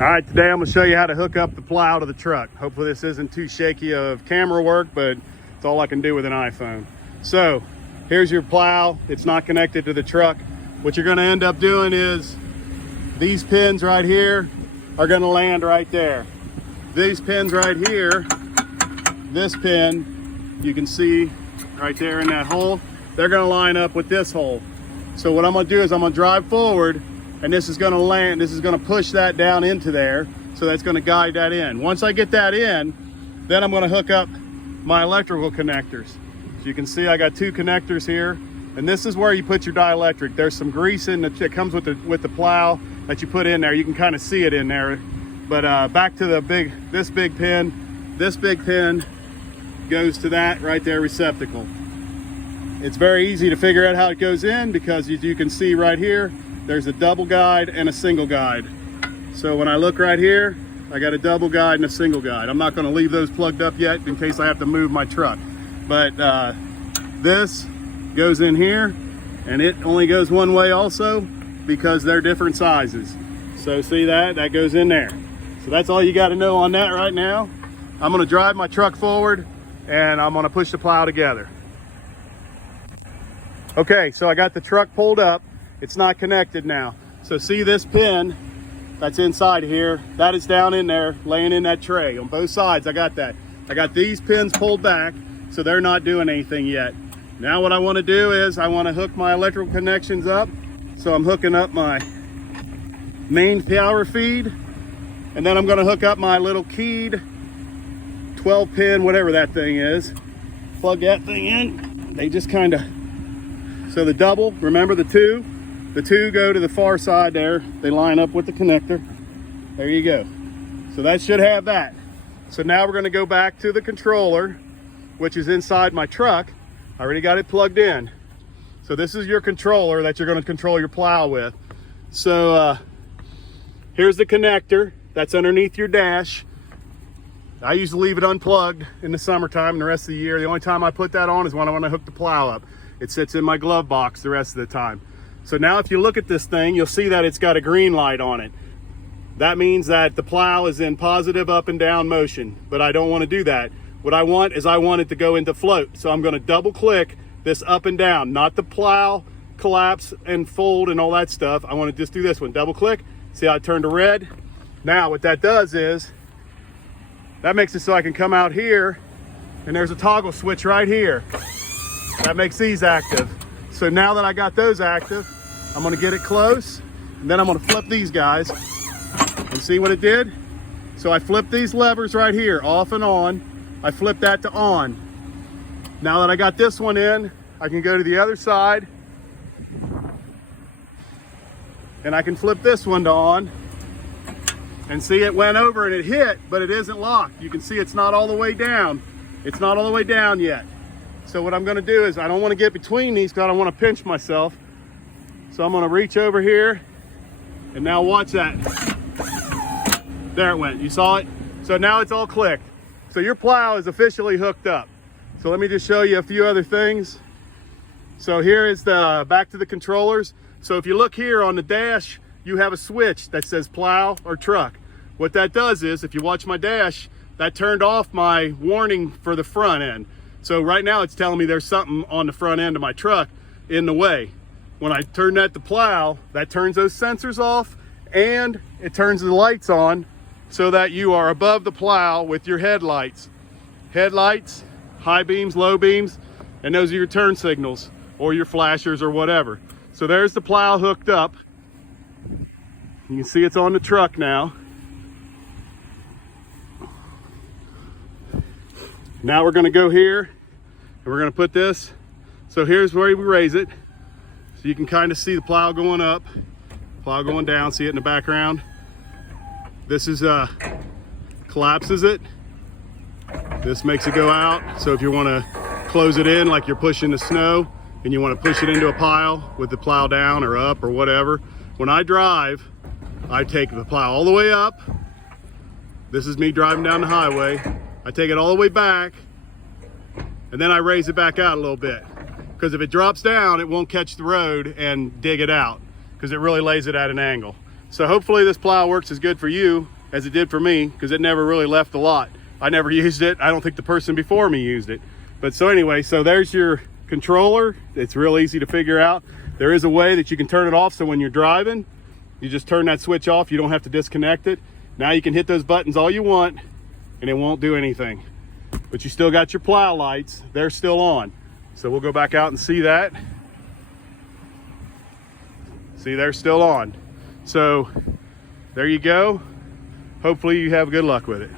All right, today I'm gonna show you how to hook up the plow to the truck. Hopefully this isn't too shaky of camera work, but it's all I can do with an iPhone. So here's your plow. It's not connected to the truck. What you're gonna end up doing is these pins right here are gonna land right there. These pins right here, this pin, you can see right there in that hole, they're gonna line up with this hole. So what I'm gonna do is I'm gonna drive forward, and this is gonna land, this is gonna push that down into there, so that's gonna guide that in. Once I get that in, then I'm gonna hook up my electrical connectors. So you can see I got two connectors here, and this is where you put your dielectric. There's some grease in that comes with the plow that you put in there. You can kind of see it in there. But back to this big pin goes to that right there receptacle. It's very easy to figure out how it goes in because as you can see right here, there's a double guide and a single guide. So when I look right here, I got a double guide and a single guide. I'm not going to leave those plugged up yet in case I have to move my truck. But this goes in here, and it only goes one way also because they're different sizes. So see that goes in there. So that's all you got to know on that right now. I'm going to drive my truck forward and I'm going to push the plow together. Okay, so I got the truck pulled up. It's not connected now. So see this pin that's inside here, that is down in there, laying in that tray. On both sides, I got that. I got these pins pulled back, so they're not doing anything yet. Now what I want to do is I want to hook my electrical connections up. So I'm hooking up my main power feed, and then I'm going to hook up my little keyed 12 pin, whatever that thing is. Plug that thing in. They just kind of, so the double, remember the two go to the far side there. They line up with the connector. There you go. So that should have that. So now we're going to go back to the controller, which is inside my truck. I already got it plugged in. So this is your controller that you're going to control your plow with. So here's the connector that's underneath your dash. I used to leave it unplugged in the summertime and the rest of the year. The only time I put that on is when I want to hook the plow up. It sits in my glove box the rest of the time. So now if you look at this thing, you'll see that it's got a green light on it. That means that the plow is in positive up and down motion, but I don't want to do that. What I want is I want it to go into float. So I'm going to double click this up and down, not the plow collapse and fold and all that stuff. I want to just do this one, double click. See how it turned to red? Now what that does is, that makes it so I can come out here, and there's a toggle switch right here. That makes these active. So now that I got those active, I'm gonna get it close, and then I'm gonna flip these guys and see what it did. So I flipped these levers right here, off and on. I flipped that to on. Now that I got this one in, I can go to the other side, and I can flip this one to on, and see it went over and it hit, but it isn't locked. You can see it's not all the way down. It's not all the way down yet. So what I'm gonna do is, I don't wanna get between these because I don't wanna pinch myself. So I'm gonna reach over here, and now watch that. There it went, you saw it? So now it's all clicked. So your plow is officially hooked up. So let me just show you a few other things. So here is the, back to the controllers. So if you look here on the dash, you have a switch that says plow or truck. What that does is, if you watch my dash, that turned off my warning for the front end. So right now it's telling me there's something on the front end of my truck in the way. When I turn that to plow, that turns those sensors off, and it turns the lights on so that you are above the plow with your headlights. Headlights, high beams, low beams, and those are your turn signals or your flashers or whatever. So there's the plow hooked up. You can see it's on the truck now. Now we're gonna go here, and we're gonna put this. So here's where we raise it. So you can kind of see the plow going up, plow going down, see it in the background. This is, collapses it. This makes it go out. So if you wanna close it in like you're pushing the snow, and you wanna push it into a pile with the plow down or up or whatever. When I drive, I take the plow all the way up. This is me driving down the highway. I take it all the way back, and then I raise it back out a little bit. Because if it drops down, it won't catch the road and dig it out, because it really lays it at an angle. So hopefully this plow works as good for you as it did for me, because it never really left a lot. I never used it. I don't think the person before me used it. But so anyway, so there's your controller. It's real easy to figure out. There is a way that you can turn it off, so when you're driving, you just turn that switch off. You don't have to disconnect it. Now you can hit those buttons all you want and it won't do anything. But you still got your plow lights. They're still on. So we'll go back out and see that. See, they're still on. So there you go. Hopefully you have good luck with it.